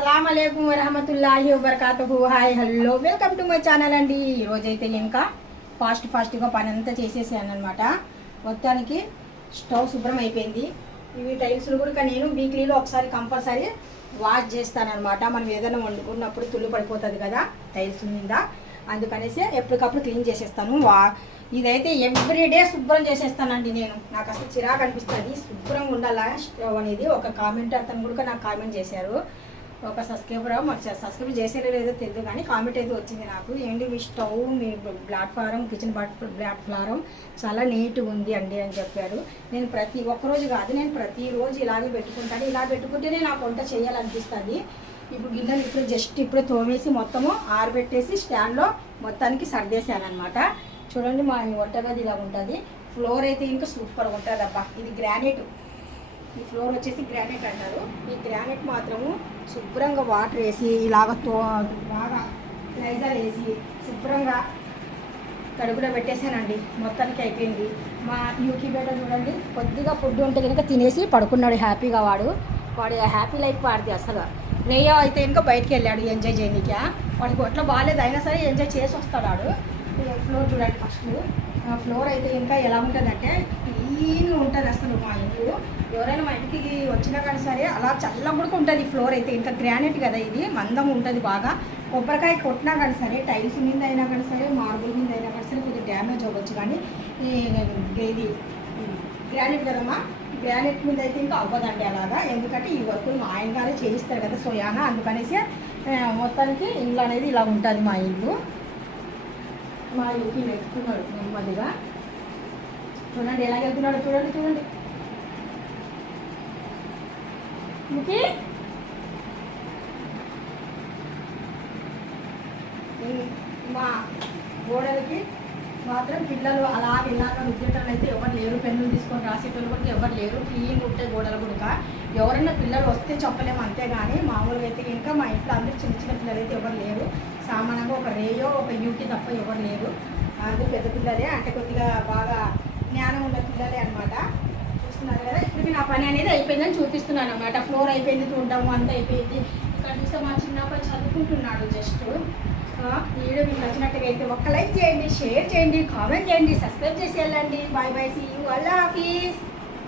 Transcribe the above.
అస్సలాము అలైకుం వరహమతుల్లాహి వబర్కాతుహు. Hi hello welcome to my channel అండి. ఈరోజైతే ఇంకా ఫాస్ట్గా పని అంతా చేసేసాను అనమాట. మొత్తానికి స్టవ్ శుభ్రం అయిపోయింది. ఇవి టైల్స్లు కూడా నేను వీక్లీలో ఒకసారి కంపల్సరీ వాష్ చేస్తానమాట. మనం ఏదైనా వండుకున్నప్పుడు తుల్లు పడిపోతుంది కదా టైల్స్ మీద, అందుకనేసి ఎప్పటికప్పుడు క్లీన్ చేసేస్తాను. ఇదైతే ఎవ్రీడే శుభ్రం చేసేస్తానండి నేను. నాకు అసలు చిరాకు అనిపిస్తుంది శుభ్రంగా ఉండాలా స్టవ్ అనేది. ఒక కామెంట్ అతను కూడా నాకు కామెంట్ చేశారు, ఒక సబ్స్క్రైబర్ సబ్స్క్రైబ్ చేసేది లేదో తెలియదు కానీ కామెంట్ అయితే వచ్చింది నాకు. ఏంటి మీ స్టవ్ మీ ప్లాట్ఫారం కిచెన్ ప్లాట్ఫారం చాలా నీట్గా ఉంది అండి అని చెప్పారు. నేను ప్రతి ఒక్కరోజు కాదు, నేను ప్రతిరోజు ఇలాగే పెట్టుకుంటాను. ఇలా పెట్టుకుంటేనే నాకు వంట చేయాలనిపిస్తుంది. ఇప్పుడు గిన్నెలు ఇప్పుడు తోమేసి మొత్తము ఆరబెట్టేసి స్టాండ్లో మొత్తానికి సర్దేశాను అనమాట. చూడండి మా వంటగది ఇలా ఉంటుంది. ఫ్లోర్ అయితే ఇంకా సూపర్గా ఉంటుంది అబ్బా. ఇది గ్రానైట్, ఈ ఫ్లోర్ వచ్చేసి గ్రానైట్ అంటారు. ఈ గ్రానైట్ మాత్రము శుభ్రంగా వాటర్ వేసి ఇలాగ బాగా లైజర్ వేసి శుభ్రంగా కడుగులో పెట్టేశానండి. మొత్తానికి అయిపోయింది. మా యూకి బేట చూడండి, కొద్దిగా ఫుడ్ ఉంటే కనుక తినేసి పడుకున్నాడు హ్యాపీగా. వాడు హ్యాపీ లైఫ్ వాడిది అసలు. రేయో అయితే ఇంకా బయటికి వెళ్ళాడు ఎంజాయ్ చేయడానికి. వాడికి ఒట్లో బాగాలేదు అయినా సరే ఎంజాయ్ చేసి వస్తాడు వాడు. ఫ్లోర్ చూడండి, ఫస్ట్ ఫ్లోర్ అయితే ఇంకా ఎలా ఉంటుందంటే క్లీన్గా ఉంటుంది అసలు. మా ఇల్లు ఎవరైనా మా ఇంటికి వచ్చినా కానీ సరే అలా చల్లబుడుకు ఉంటుంది. ఫ్లోర్ అయితే ఇంకా గ్రానైట్ కదా, ఇది మందం ఉంటుంది బాగా. కొబ్బరికాయ కొట్టినా కానీ సరే, టైల్స్ మీద అయినా కానీ సరే, మార్బుల్ మీద అయినా కానీ సరే కొద్దిగా డ్యామేజ్ అవ్వచ్చు. కానీ ఇది గ్రానైట్ కదమ్మా, గ్రానైట్ మీద అయితే ఇంకా అవ్వదండి అలాగా. ఎందుకంటే ఈ వర్కులు మా ఆయన గారే చేయిస్తారు కదా సోయానా, అందుకనేసి మొత్తానికి ఇల్లు అనేది ఇలా ఉంటుంది మా ఇల్లు. మా ఇల్లుకి వెళ్తున్నాడు నెమ్మదిగా. చూడండి ఎలా వెళ్తున్నాడు, చూడండి చూడండి. మా గోడలకి మాత్రం పిల్లలు అలా ఇలాగ రుద్దేటోళ్ళు అయితే ఎవరు లేరు. పెన్నులు తీసుకొని రాసేటోళ్ళు కూడా ఎవరు లేరు. క్లీన్ ఉంటాయి గోడలు కూడా. ఎవరైనా పిల్లలు వస్తే చెప్పలేము అంతే. కానీ మామూలుగా అయితే ఇంకా మా ఇంట్లో అందరూ చిన్న చిన్న పిల్లలు అయితే ఎవరు లేరు. సామాన్యంగా ఒక రేయో ఒక యూకి తప్ప ఎవరు లేరు. అందరూ పెద్ద పిల్లలే, అంటే కొద్దిగా బాగా జ్ఞానం ఉన్న పిల్లలే అనమాట. చూస్తున్నారు కదా, ఇప్పటికి నా పని అనేది అయిపోయిందని చూపిస్తున్నాను అనమాట. ఫ్లోర్ అయిపోయింది, చూడటము అంతా అయిపోయింది. ఇక్కడ చూస్తే మా చిన్నప్పుడు చదువుకుంటున్నాడు జస్ట్. ఈ వీడియో మీకు నచ్చినట్టుగా అయితే ఒక్క లైక్ చేయండి, షేర్ చేయండి, కామెంట్ చేయండి, సబ్స్క్రైబ్ చేసి వెళ్ళండి. బాయ్ బాయ్, సీ యూ, అల్లా హాఫీజ్.